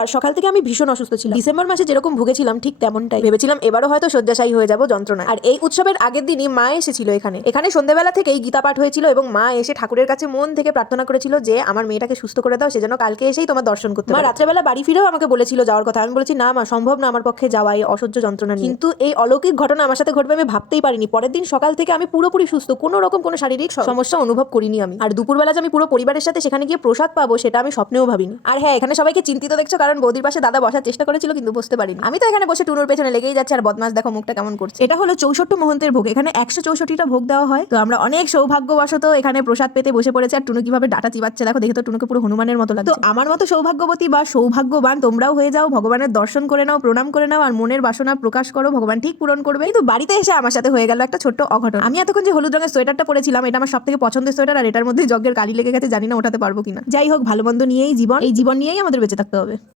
আর সকাল থেকে আমি ভীষণ অসুস্থ ছিলাম। ডিসেম্বর মাসে যেরকম ভুগেছিলাম ঠিক তেমনটাই। ভেবেছিলাম এবারও হয়তো শয্যাশায়ী হয়ে যাব যন্ত্রণা। আর এই উৎসবের আগের দিনই মা এসেছিল এখানে সন্ধ্যাবেলা থেকেই গীতা পাঠ হয়েছিল এবং মা এসে ঠাকুরের কাছে মন থেকে প্রার্থনা করেছিল যে আমার মেয়েটাকে সুস্থ করে দাও, সেজন্য কালকে এসেই তোমার দর্শন করতে। মা রাত্রেবেলা বাড়ি ফিরেও আমাকে বলেছিল যাওয়ার কথা। আমি বলেছি না মা, সম্ভব না আমার পক্ষে যাওয়া এই অসহ্য যন্ত্রণা নিয়ে। কিন্তু এই অলৌকিক ঘটনা আমার সাথে ঘটবে আমি ভাবতেই পারিনি। পরের দিন সকাল থেকে আমি পুরোপুরি সুস্থ, কোনো রকম কোনো শারীরিক সমস্যা অনুভব করিনি আমি। আর দুপুরবেলা যে আমি পুরো পরিবারের সাথে সেখানে গিয়ে প্রসাদ পাবো সেটা আমি স্বপ্নেও ভাবিনি। আর হ্যাঁ, এখানে সবাইকে চিন্তিত দেখছো, কারণ বৌদির পাশে দাদা বসার চেষ্টা করেছিল কিন্তু বসতে পারিনি। আমি তো এখানে বসে টুনুর পেছনে লেগেই যাচ্ছে, আর বদমাস দেখো মুখটা কেমন করছে। এটা হলো 64 মহন্তের ভোগ। এখানে 164টা ভোগ দেওয়া হয়। তো আমরা অনেক সৌভাগ্যবশত এখানে প্রসাদ পেতে বসে পড়েছে। আর টুনু কিভাবে ডাটা চিবাচ্ছে দেখো, দেখে তো টুনুকে পুরো হনুমানের মতো লাগছে। তো আমার মতো সৌভাগ্যবতী বা সৌভাগ্যবান তোমরাও হয়ে যাও, ভগবানের দর্শন করে নাও, প্রণাম করে নাও, আর মনের বাসনা প্রকাশ করো, ভগবান ঠিক পূরণ করবে। কিন্তু বাড়িতে এসে আমার সাথে হয়ে গেল একটা ছোট্ট অঘটন। আমি এতক্ষণ যে হলুদ রঙের সোয়েটারটা পরেছিলাম, এটা আমার সবথেকে পছন্দের সোয়েটার, আর এটার মধ্যে যজ্ঞের কালি লেগে গেছে, জানি না ওঠাতে পারবো কিনা। যাই হোক, ভালো মন্দ নিয়েই জীবন, এই জীবন নিয়েই আমাদের বেঁচে থাকতে হবে।